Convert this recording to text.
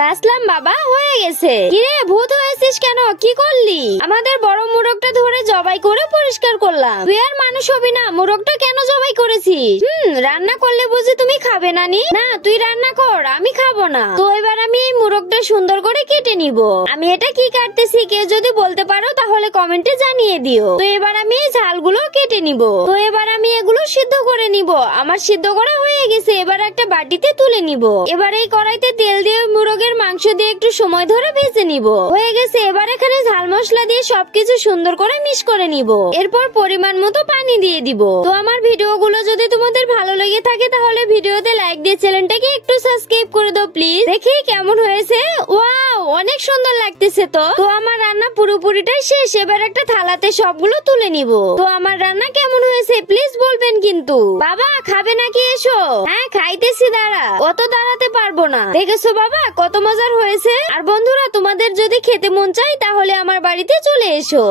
বাসলাম বাবা, হয়ে গেছে। কিরে ভূত হয়েছিস কেন? কি করলি? আমাদের বড় মোরগটা ধরে জবাই করে পরিষ্কার করলাম। তুই আর মানুষ হবি না, মোরগটা কেন জবাই করেছিস? রান্না করলে বুঝি তুমি খাবে না? না তুই রান্না কর, আমি খাবো না। তো এবার আমি এই মোরগটা সুন্দর করে কেটে নিব। আমি এটা কি কাটতেছি কেউ যদি বলতে পারো তাহলে কমেন্টে জানিয়ে দিও। তো এবার আমি এই ঝালগুলো কেটে নিব। তো এবার আমি এগুলো সিদ্ধ করে নিব। আমার সিদ্ধ করা হয়ে গেছে, এবার একটা বাটিতে তুলে নিব। এবার এই কড়াইতে তেল দিয়ে মুরগের মাংস দিয়ে একটু সময় ধরে ভেজে নিব। হয়ে গেছে, এবার এখানে ঝাল মশলা দিয়ে সবকিছু সুন্দর করে মিক্স করে নিব। এরপর পরিমাণ মতো পানি দিয়ে দিব। তো আমার ভিডিওগুলো যদি তোমাদের ভালো লেগে থাকে তাহলে ভিডিওতে লাইক দিয়ে চ্যানেলটাকে একটু সাবস্ক্রাইব করে দাও প্লিজ। দেখি কেমন হয়েছে। ওয়াও, অনেক সুন্দর লাগতেছে। তো আমার রান্না পুরোপুরিটাই শেষ। এবার একটা থালাতে সবগুলো তুলে নিব। তো আমার রান্না কেমন হয়েছে প্লিজ বলবেন কিন্তু। বাবা খাবে নাকি? এসো। হ্যাঁ খাইতেছি, দাঁড়া। অত দাঁড়াতে পারবো না। দেখেছো বাবা কত মজার হয়েছে। আর বন্ধুরা, তোমাদের যদি খেতে মন চাই তাহলে আমার বাড়িতে চলে এসো।